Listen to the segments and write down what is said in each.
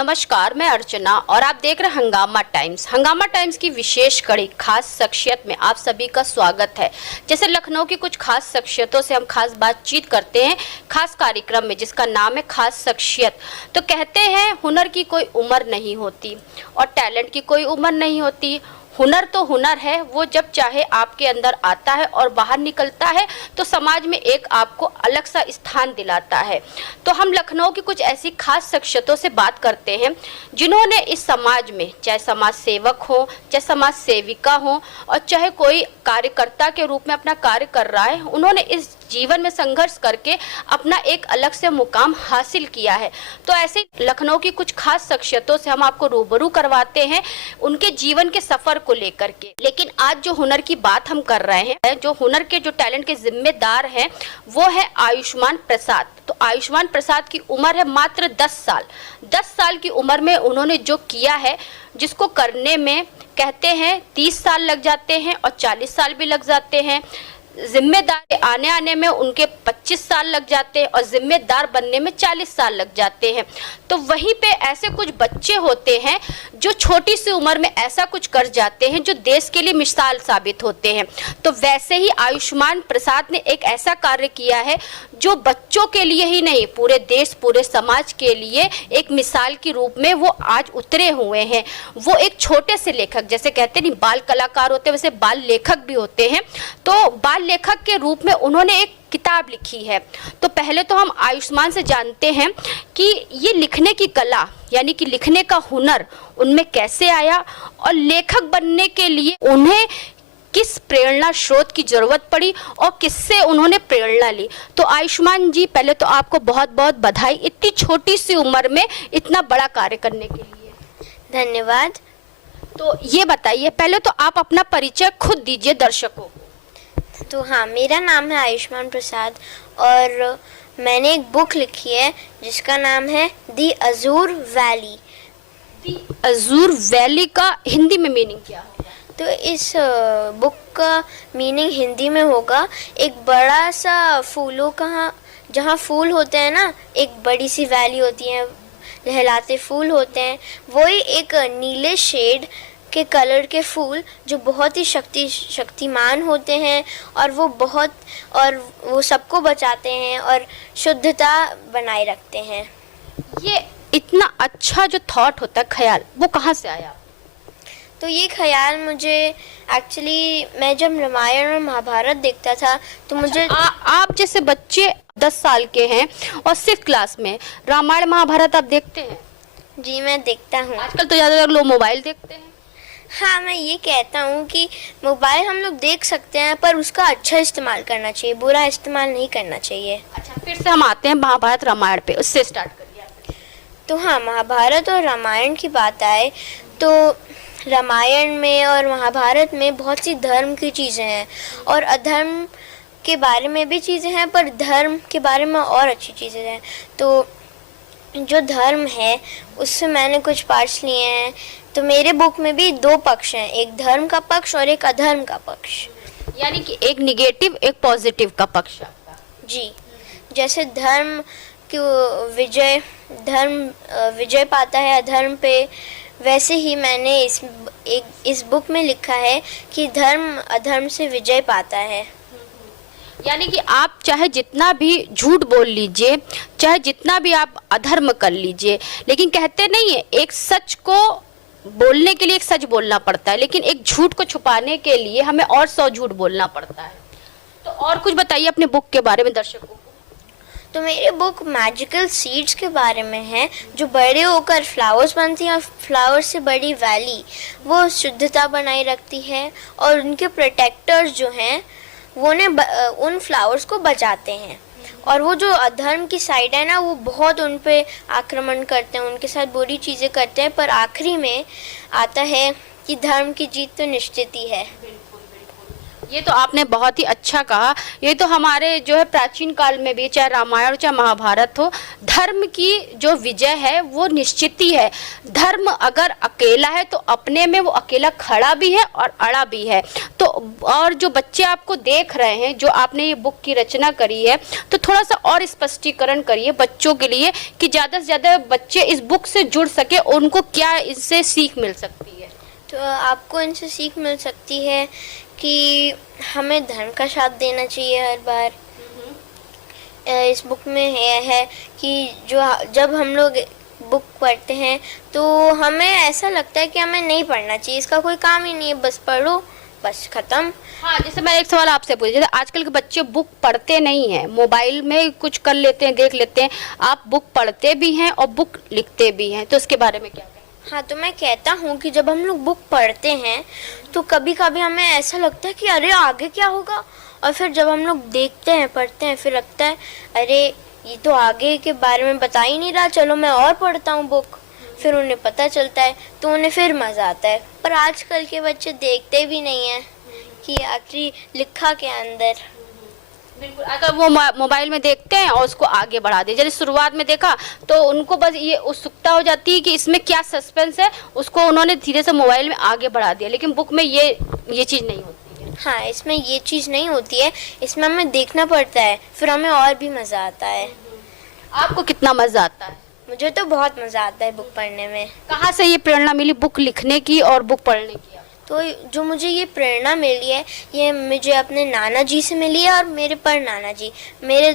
नमस्कार, मैं अर्चना और आप देख रहे हैं हंगामा टाइम्स। हंगामा टाइम्स की विशेष कड़ी खास शख्सियत में आप सभी का स्वागत है। जैसे लखनऊ की कुछ खास शख्सियतों से हम खास बातचीत करते हैं खास कार्यक्रम में, जिसका नाम है खास शख्सियत। तो कहते हैं हुनर की कोई उम्र नहीं होती और टैलेंट की कोई उम्र नहीं होती। हुनर तो हुनर है, वो जब चाहे आपके अंदर आता है और बाहर निकलता है तो समाज में एक आपको अलग सा स्थान दिलाता है। तो हम लखनऊ की कुछ ऐसी खास शख्सियतों से बात करते हैं जिन्होंने इस समाज में, चाहे समाज सेवक हो, चाहे समाज सेविका हो और चाहे कोई कार्यकर्ता के रूप में अपना कार्य कर रहा है, उन्होंने इस जीवन में संघर्ष करके अपना एक अलग से मुकाम हासिल किया है। तो ऐसे लखनऊ की कुछ खास शख्सियतों से हम आपको रूबरू करवाते हैं उनके जीवन के सफर को लेकर के। लेकिन आज जो हुनर की बात हम कर रहे हैं, जो हुनर के जो टैलेंट के जिम्मेदार हैं, वो है आयुष्मान प्रसाद। तो आयुष्मान प्रसाद की उम्र है मात्र 10 साल। 10 साल की उम्र में उन्होंने जो किया है, जिसको करने में कहते हैं 30 साल लग जाते हैं और 40 साल भी लग जाते हैं। जिम्मेदार आने में उनके 25 साल लग जाते हैं और जिम्मेदार बनने में 40 साल लग जाते हैं। तो वहीं पे ऐसे कुछ बच्चे होते हैं जो छोटी सी उम्र में ऐसा कुछ कर जाते हैं जो देश के लिए मिसाल साबित होते हैं। तो वैसे ही आयुष्मान प्रसाद ने एक ऐसा कार्य किया है जो बच्चों के लिए ही नहीं, पूरे देश, पूरे समाज के लिए एक मिसाल के रूप में वो आज उतरे हुए हैं। वो एक छोटे से लेखक, जैसे कहते नहीं बाल कलाकार होते, वैसे बाल लेखक भी होते हैं। तो बाल लेखक के रूप में उन्होंने एक किताब लिखी है। तो पहले तो हम आयुष्मान से जानते हैं कि ये लिखने की कला, यानी कि लिखने का हुनर उनमें कैसे आया और लेखक बनने के लिए उन्हें किस प्रेरणा स्रोत की जरूरत पड़ी और किससे उन्होंने प्रेरणा ली। तो आयुष्मान जी, पहले तो आपको बहुत बहुत बधाई इतनी छोटी सी उम्र में इतना बड़ा कार्य करने के लिए। धन्यवाद। तो ये बताइए, पहले तो आप अपना परिचय खुद दीजिए दर्शकों को। तो हाँ, मेरा नाम है आयुष्मान प्रसाद और मैंने एक बुक लिखी है जिसका नाम है दी अजूर वैली। दी अजूर वैली का हिंदी में मीनिंग क्या है? तो इस बुक का मीनिंग हिंदी में होगा, एक बड़ा सा फूलों का, जहाँ फूल होते हैं ना, एक बड़ी सी वैली होती है, लहलाते फूल होते हैं, वही एक नीले शेड के कलर के फूल जो बहुत ही शक्तिमान होते हैं और वो सबको बचाते हैं और शुद्धता बनाए रखते हैं। ये इतना अच्छा जो थॉट होता है, ख्याल, वो कहाँ से आया? तो ये ख्याल मुझे एक्चुअली, मैं जब रामायण और महाभारत देखता था तो मुझे आप जैसे बच्चे 10 साल के हैं और 6th क्लास में रामायण महाभारत आप देखते हैं? जी, मैं देखता हूँ। आजकल तो ज़्यादातर लोग मोबाइल देखते हैं। हाँ, मैं ये कहता हूँ कि मोबाइल हम लोग देख सकते हैं पर उसका अच्छा इस्तेमाल करना चाहिए, बुरा इस्तेमाल नहीं करना चाहिए। अच्छा, फिर से हम आते हैं महाभारत रामायण पे, उससे स्टार्ट करिए। तो हाँ, महाभारत और रामायण की बात आए तो रामायण में और महाभारत में बहुत सी धर्म की चीज़ें हैं और अधर्म के बारे में भी चीज़ें हैं, पर धर्म के बारे में और अच्छी चीज़ें हैं। तो जो धर्म है उससे मैंने कुछ पार्ट्स लिए हैं। तो मेरे बुक में भी 2 पक्ष हैं, एक धर्म का पक्ष और एक अधर्म का पक्ष, यानी कि एक निगेटिव एक पॉजिटिव का पक्ष आपका। जी। जैसे धर्म विजय पाता है अधर्म पे, वैसे ही मैंने इस बुक में लिखा है कि धर्म अधर्म से विजय पाता है। यानी कि आप चाहे जितना भी झूठ बोल लीजिए, चाहे जितना भी आप अधर्म कर लीजिए, लेकिन कहते नहीं है एक सच को बोलने के लिए एक सच बोलना पड़ता है, लेकिन एक झूठ को छुपाने के लिए हमें और 100 झूठ बोलना पड़ता है। तो और कुछ बताइए अपने बुक के बारे में दर्शकों को। तो मेरी बुक मैजिकल सीड्स के बारे में है जो बड़े होकर फ्लावर्स बनती हैं और फ्लावर्स से बड़ी वैली वो शुद्धता बनाए रखती है और उनके प्रोटेक्टर्स जो हैं वो ने उन फ्लावर्स को बचाते हैं। और वो जो अधर्म की साइड है ना, वो बहुत उन पे आक्रमण करते हैं, उनके साथ बुरी चीज़ें करते हैं, पर आखिरी में आता है कि धर्म की जीत तो निश्चित ही है। ये तो आपने बहुत ही अच्छा कहा। ये तो हमारे जो है प्राचीन काल में भी, चाहे रामायण चाहे महाभारत हो, धर्म की जो विजय है वो निश्चित ही है। धर्म अगर अकेला है तो अपने में वो अकेला खड़ा भी है और अड़ा भी है। तो और जो बच्चे आपको देख रहे हैं, जो आपने ये बुक की रचना करी है, तो थोड़ा सा और स्पष्टीकरण करिए बच्चों के लिए कि ज़्यादा से ज़्यादा बच्चे इस बुक से जुड़ सके, उनको क्या इससे सीख मिल सकती है। तो आपको इनसे सीख मिल सकती है कि हमें धर्म का साथ देना चाहिए हर बार। इस बुक में है कि जब हम लोग बुक पढ़ते हैं तो हमें ऐसा लगता है कि हमें नहीं पढ़ना चाहिए, इसका कोई काम ही नहीं है, बस पढ़ो, बस खत्म। हाँ, जैसे मैं एक सवाल आपसे पूछी, जैसे आजकल के बच्चे बुक पढ़ते नहीं हैं, मोबाइल में कुछ कर लेते हैं, देख लेते हैं। आप बुक पढ़ते भी हैं और बुक लिखते भी हैं, तो उसके बारे में क्या कहें? हाँ, तो मैं कहता हूँ कि जब हम लोग बुक पढ़ते हैं तो कभी कभी हमें ऐसा लगता है कि अरे आगे क्या होगा, और फिर जब हम लोग देखते हैं, पढ़ते हैं, फिर लगता है अरे ये तो आगे के बारे में बता ही नहीं रहा, चलो मैं और पढ़ता हूँ बुक। फिर उन्हें पता चलता है तो उन्हें फिर मज़ा आता है। पर आजकल के बच्चे देखते भी नहीं हैं कि आखिर लिखा के अंदर। बिल्कुल, अगर वो मोबाइल में देखते हैं और उसको आगे बढ़ा दे, जैसे शुरुआत में देखा तो उनको बस ये उत्सुकता हो जाती है कि इसमें क्या सस्पेंस है, उसको उन्होंने धीरे से मोबाइल में आगे बढ़ा दिया। लेकिन बुक में ये चीज़ नहीं होती है। हाँ, इसमें ये चीज़ नहीं होती है, इसमें हमें देखना पड़ता है, फिर हमें और भी मज़ा आता है। आपको कितना मज़ा आता है? मुझे तो बहुत मज़ा आता है बुक पढ़ने में। कहाँ से ये प्रेरणा मिली बुक लिखने की और बुक पढ़ने की? तो जो मुझे ये प्रेरणा मिली है, ये मुझे अपने नाना जी से मिली है और मेरे परनाना जी, मेरे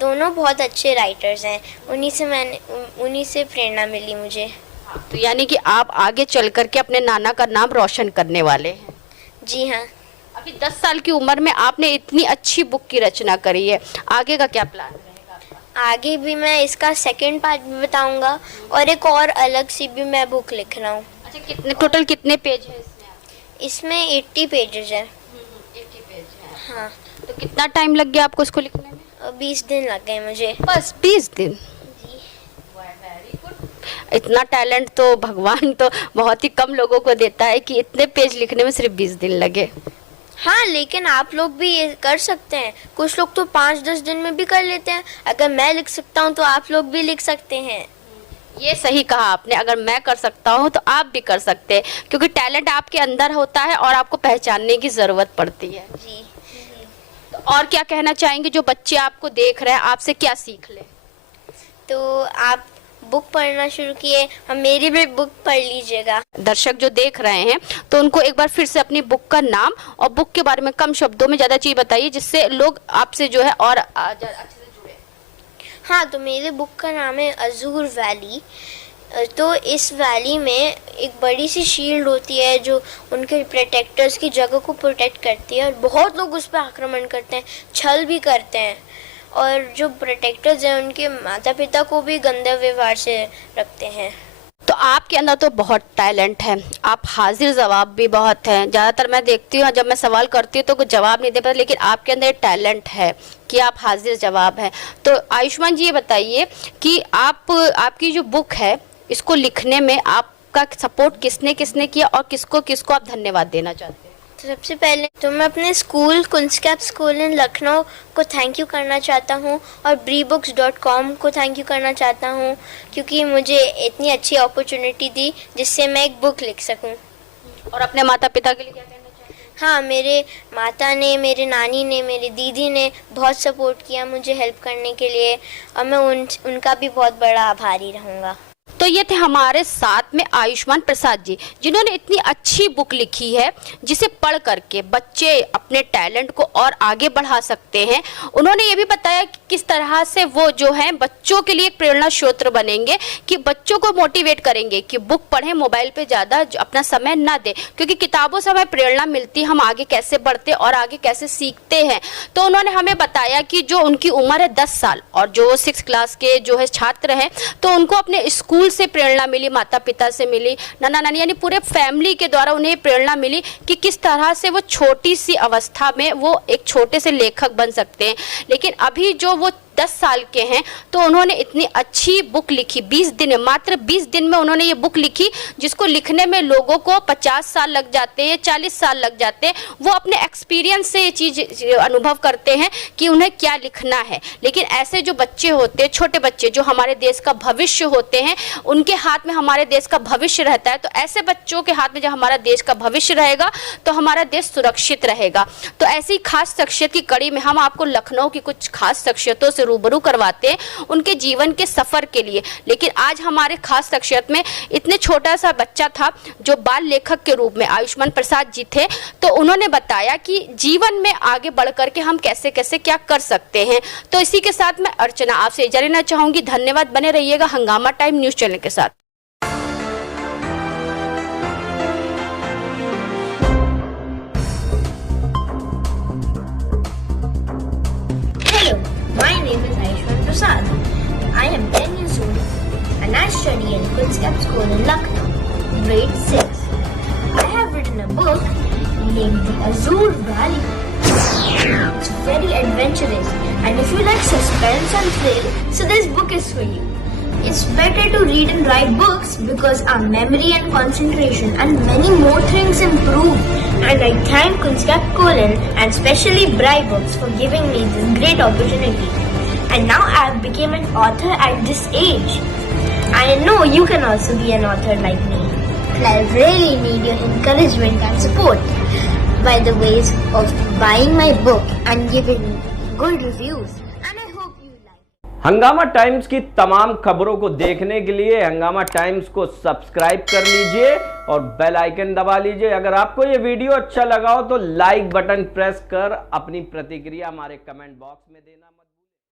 दोनों बहुत अच्छे राइटर्स हैं, उन्हीं से प्रेरणा मिली मुझे। तो यानी कि आप आगे चल करके अपने नाना का नाम रोशन करने वाले हैं। जी हाँ। अभी 10 साल की उम्र में आपने इतनी अच्छी बुक की रचना करी है, आगे का क्या प्लान रहेगा आपका? आगे भी मैं इसका सेकंड पार्ट भी बताऊंगा और एक और अलग सी भी मैं बुक लिख रहा हूँ। अच्छा, टोटल कितने पेज है इसमें 80 पेजेस है। 80 पेज है। हाँ। तो कितना टाइम लग गया आपको इसको लिखने में? 20 दिन लग गए मुझे। बस 20 दिन? जी। Very good. इतना टैलेंट तो भगवान तो बहुत ही कम लोगों को देता है कि इतने पेज लिखने में सिर्फ 20 दिन लगे। हाँ, लेकिन आप लोग भी ये कर सकते हैं, कुछ लोग तो 5-10 दिन में भी कर लेते हैं। अगर मैं लिख सकता हूँ तो आप लोग भी लिख सकते हैं। ये सही कहा आपने, अगर मैं कर सकता हूँ तो आप भी कर सकते हैं, क्योंकि टैलेंट आपके अंदर होता है और आपको पहचानने की ज़रूरत पड़ती है। जी। तो और क्या कहना चाहेंगे, जो बच्चे आपको देख रहे हैं आपसे क्या सीख लें? तो आप बुक पढ़ना शुरू किए, हम मेरी भी बुक पढ़ लीजिएगा। दर्शक जो देख रहे हैं तो उनको एक बार फिर से अपनी बुक का नाम और बुक के बारे में कम शब्दों में ज़्यादा चीज़ बताइए, जिससे लोग आपसे जो है और अच्छे से जुड़े। हाँ, तो मेरे बुक का नाम है अजूर वैली। तो इस वैली में एक बड़ी सी शील्ड होती है जो उनके प्रोटेक्टर्स की जगह को प्रोटेक्ट करती है, और बहुत लोग उस पर आक्रमण करते हैं, छल भी करते हैं, और जो प्रोटेक्टर्स हैं उनके माता पिता को भी गंदे व्यवहार से रखते हैं। तो आपके अंदर तो बहुत टैलेंट है, आप हाजिर जवाब भी बहुत हैं। ज़्यादातर मैं देखती हूँ जब मैं सवाल करती हूँ तो कुछ जवाब नहीं दे पाते, लेकिन आपके अंदर टैलेंट है कि आप हाजिर जवाब हैं। तो आयुष्मान जी ये बताइए कि आपकी जो बुक है इसको लिखने में आपका सपोर्ट किसने किसने किया और किसको किसको आप धन्यवाद देना चाहते हैं? तो सबसे पहले तो मैं अपने स्कूल कुंस्कैप स्कूल इन लखनऊ को थैंक यू करना चाहता हूँ, और BreeBooks.com को थैंक यू करना चाहता हूँ, क्योंकि मुझे इतनी अच्छी अपॉर्चुनिटी दी जिससे मैं एक बुक लिख सकूँ। और अपने माता पिता के लिए क्या कहना चाहते हैं? हाँ, मेरे माता ने, मेरे नानी ने, मेरी दीदी ने बहुत सपोर्ट किया मुझे हेल्प करने के लिए, और मैं उनका भी बहुत बड़ा आभारी रहूँगा। तो ये थे हमारे साथ में आयुष्मान प्रसाद जी, जिन्होंने इतनी अच्छी बुक लिखी है जिसे पढ़ करके बच्चे अपने टैलेंट को और आगे बढ़ा सकते हैं। उन्होंने ये भी बताया कि किस तरह से वो जो है बच्चों के लिए एक प्रेरणा स्रोत बनेंगे, कि बच्चों को मोटिवेट करेंगे कि बुक पढ़ें, मोबाइल पे ज़्यादा अपना समय ना दें, क्योंकि किताबों से हमें प्रेरणा मिलती है हम आगे कैसे बढ़ते और आगे कैसे सीखते हैं। तो उन्होंने हमें बताया कि जो उनकी उम्र है 10 साल और जो 6 क्लास के जो है छात्र हैं, तो उनको अपने स्कूल से प्रेरणा मिली, माता पिता से मिली, नाना नानी यानी पूरे फैमिली के द्वारा उन्हें प्रेरणा मिली कि किस तरह से वो छोटी सी अवस्था में वो एक छोटे से लेखक बन सकते हैं। लेकिन अभी जो वो 10 साल के हैं, तो उन्होंने इतनी अच्छी बुक लिखी 20 दिन में, मात्र 20 दिन में उन्होंने ये बुक लिखी, जिसको लिखने में लोगों को 50 साल लग जाते हैं, 40 साल लग जाते हैं। वो अपने एक्सपीरियंस से ये चीज़ अनुभव करते हैं कि उन्हें क्या लिखना है। लेकिन ऐसे जो बच्चे होते हैं, छोटे बच्चे जो हमारे देश का भविष्य होते हैं, उनके हाथ में हमारे देश का भविष्य रहता है। तो ऐसे बच्चों के हाथ में जब हमारा देश का भविष्य रहेगा तो हमारा देश सुरक्षित रहेगा। तो ऐसी खास शख्सियत की कड़ी में हम आपको लखनऊ की कुछ खास शख्सियतों से रूबरू करवाते हैं उनके जीवन के सफर के लिए। लेकिन आज हमारे खास शख्सियत में इतने छोटा सा बच्चा था जो बाल लेखक के रूप में आयुष्मान प्रसाद जी थे। तो उन्होंने बताया कि जीवन में आगे बढ़ करके हम कैसे कैसे क्या कर सकते हैं। तो इसी के साथ मैं अर्चना आपसे इजाजत लेना चाहूंगी। धन्यवाद, बने रहिएगा हंगामा टाइम न्यूज चैनल के साथ। Hello, my name is Aishwan Prasad. I am 10 years old and I study in Kunskap School in Lucknow, grade 6. I have written a book named The Azure Valley. It's very adventurous, and if you like suspense and thrill, so this book is for you. It's better to read and write books because our memory and concentration and many more things improve. And I thank Kunskap Colon and especially Braille Books for giving me this great opportunity. And now I have become an author at this age. I know you can also be an author like me. And I really need your encouragement and support by the ways of buying my book and giving good reviews. And I hope you like it. हंगामा times की तमाम खबरों को देखने के लिए हंगामा times को सब्सक्राइब कर लीजिए और बेल आइकन दबा लीजिए। अगर आपको ये वीडियो अच्छा लगा हो तो लाइक बटन प्रेस कर अपनी प्रतिक्रिया हमारे कमेंट बॉक्स में देना मत